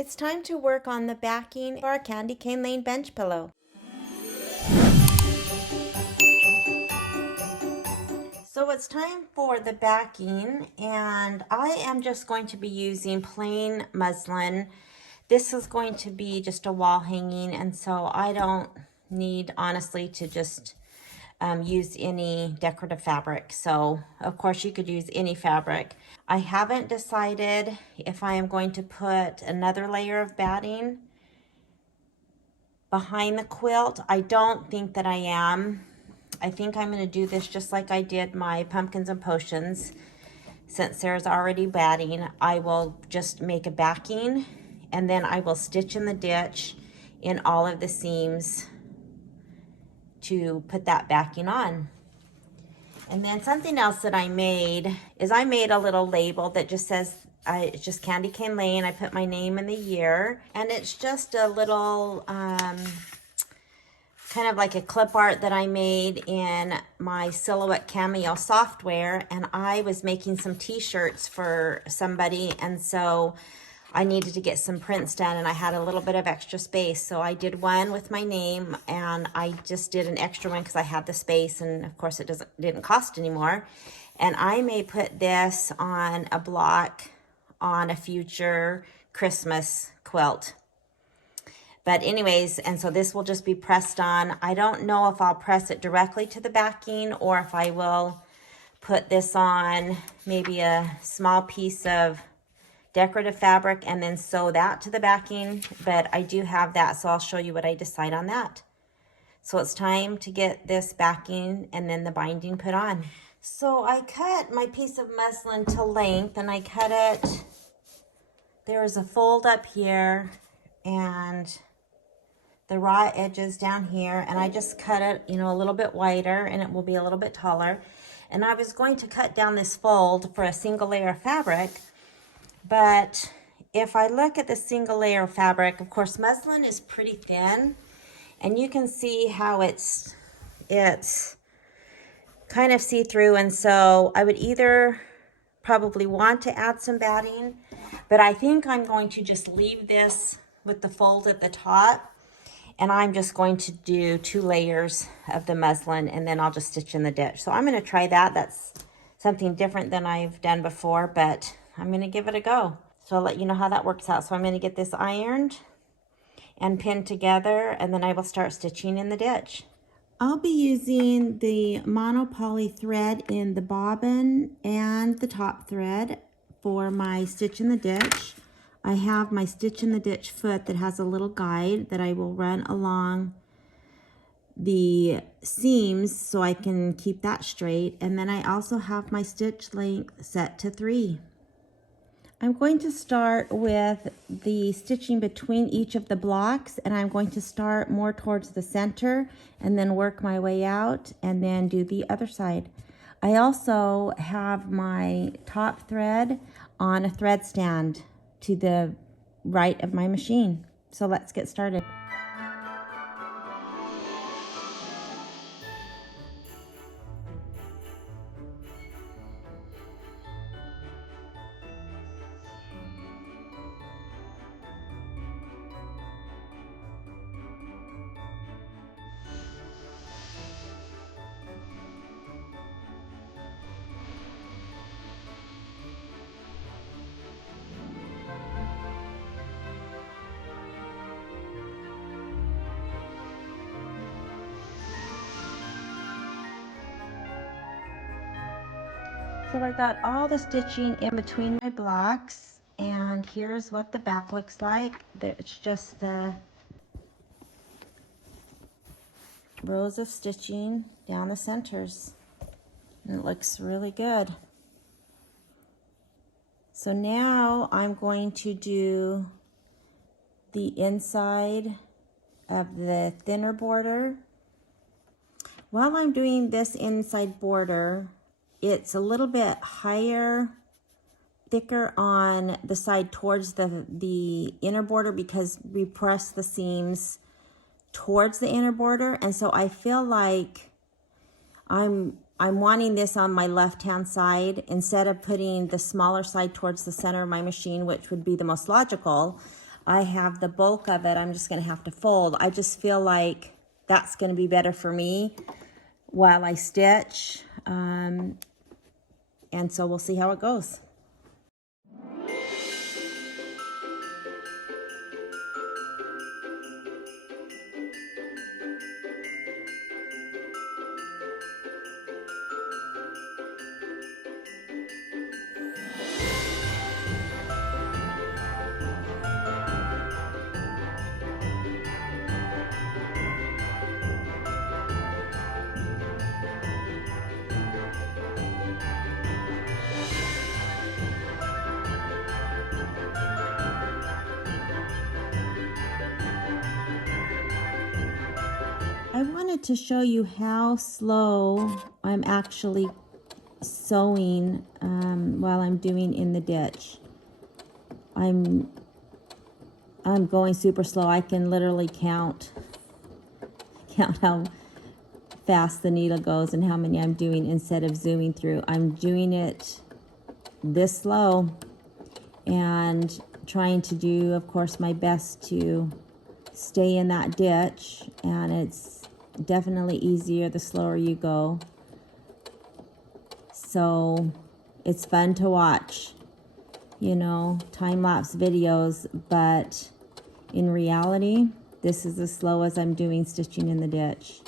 It's time to work on the backing for our candy cane lane bench pillow. So it's time for the backing, and I am just going to be using plain muslin. This is going to be just a wall hanging, and so I don't need, honestly, to just use any decorative fabric. So of course you could use any fabric. I haven't decided if I am going to put another layer of batting behind the quilt. I don't think that I am. I think I'm going to do this just like I did my pumpkins and potions. Since there's already batting, I will just make a backing, and then I will stitch in the ditch in all of the seams to put that backing on. And then something else that I made is I made a little label that just says, it's just Candy Cane Lane. I put my name and the year, and it's just a little kind of like a clip art that I made in my Silhouette Cameo software. And I was making some t-shirts for somebody, and so I needed to get some prints done, and I had a little bit of extra space. So I did one with my name, and I just did an extra one because I had the space, and of course it didn't cost anymore. And I may put this on a block on a future Christmas quilt. But anyways, and so this will just be pressed on. I don't know if I'll press it directly to the backing or if I will put this on maybe a small piece of decorative fabric and then sew that to the backing. But I do have that, so I'll show you what I decide on that. So it's time to get this backing and then the binding put on. So I cut my piece of muslin to length, and I cut it, there's a fold up here and the raw edges down here, and I just cut it, you know, a little bit wider, and it will be a little bit taller. And I was going to cut down this fold for a single layer of fabric, but if I look at the single layer of fabric, of course muslin is pretty thin, and you can see how it's kind of see-through. And so I would either probably want to add some batting, but I think I'm going to just leave this with the fold at the top, and I'm just going to do 2 layers of the muslin, and then I'll just stitch in the ditch. So I'm going to try that. That's something different than I've done before, but I'm going to give it a go. So I'll let you know how that works out. So I'm going to get this ironed and pinned together, and then I will start stitching in the ditch. I'll be using the monopoly thread in the bobbin and the top thread for my stitch in the ditch. I have my stitch in the ditch foot that has a little guide that I will run along the seams so I can keep that straight. And then I also have my stitch length set to 3. I'm going to start with the stitching between each of the blocks, and I'm going to start more towards the center and then work my way out and then do the other side. I also have my top thread on a thread stand to the right of my machine. So let's get started. So I got all the stitching in between my blocks, and here's what the back looks like. It's just the rows of stitching down the centers, and it looks really good. So now I'm going to do the inside of the thinner border. While I'm doing this inside border, it's a little bit higher, thicker on the side towards the inner border because we press the seams towards the inner border. And so I feel like I'm wanting this on my left-hand side instead of putting the smaller side towards the center of my machine, which would be the most logical. I have the bulk of it. I'm just going to have to fold. I just feel like that's going to be better for me while I stitch. And so we'll see how it goes. I wanted to show you how slow I'm actually sewing while I'm doing in the ditch. I'm going super slow. I can literally count how fast the needle goes and how many I'm doing instead of zooming through. I'm doing it this slow and trying to do, of course, my best to stay in that ditch, and it's definitely easier the slower you go. So it's fun to watch, you know, time-lapse videos, but in reality, this is as slow as I'm doing stitching in the ditch.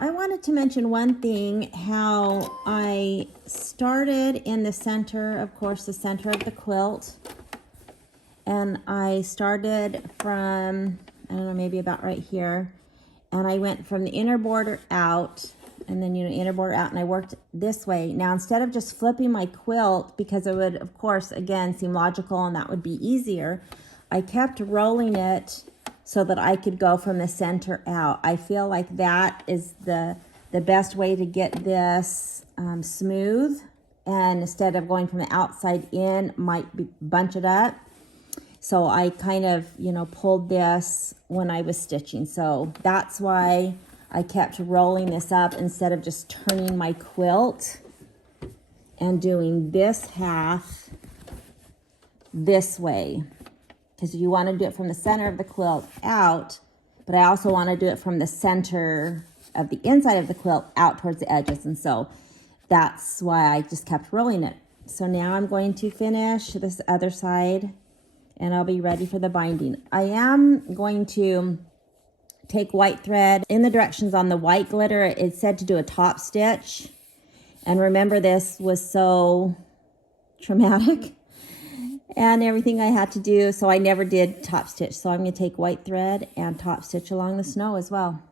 I wanted to mention one thing, how I started in the center, of course, the center of the quilt. And I started from, I don't know, maybe about right here. And I went from the inner border out, and then, you know, inner border out, and I worked this way. Now, instead of just flipping my quilt, because it would, of course, again, seem logical and that would be easier, I kept rolling it so that I could go from the center out. I feel like that is the best way to get this smooth, and instead of going from the outside in, might be bunch it up. So I kind of, you know, pulled this when I was stitching. So that's why I kept rolling this up instead of just turning my quilt and doing this half this way. Because you want to do it from the center of the quilt out, but I also want to do it from the center of the inside of the quilt out towards the edges. And so that's why I just kept rolling it. So now I'm going to finish this other side, and I'll be ready for the binding. I am going to take white thread. In the directions on the white glitter, it said to do a top stitch. And remember, this was so traumatic and everything I had to do, so I never did top stitch. So I'm going to take white thread and top stitch along the snow as well.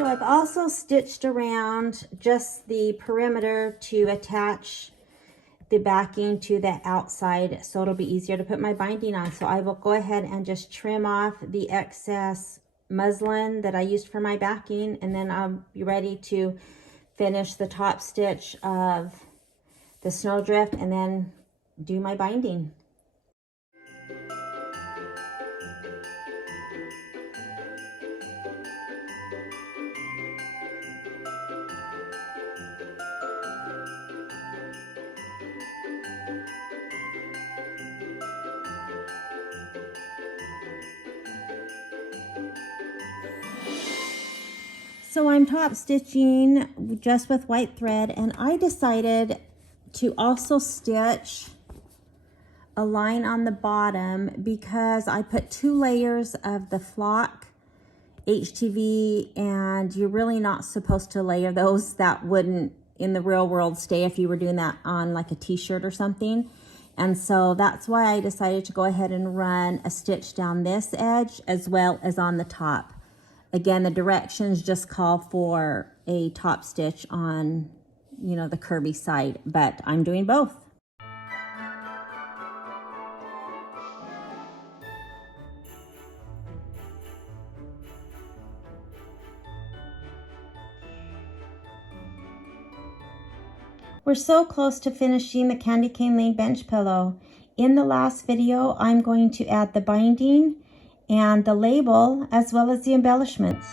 So I've also stitched around just the perimeter to attach the backing to the outside so it'll be easier to put my binding on. So I will go ahead and just trim off the excess muslin that I used for my backing, and then I'll be ready to finish the top stitch of the snowdrift and then do my binding. So I'm top stitching just with white thread, and I decided to also stitch a line on the bottom because I put 2 layers of the flock HTV, and you're really not supposed to layer those. That wouldn't in the real world stay if you were doing that on like a t-shirt or something. And so that's why I decided to go ahead and run a stitch down this edge as well as on the top. Again, the directions just call for a top stitch on, you know, the curvy side, but I'm doing both. We're so close to finishing the candy cane lane bench pillow. In the last video, I'm going to add the binding and the label as well as the embellishments.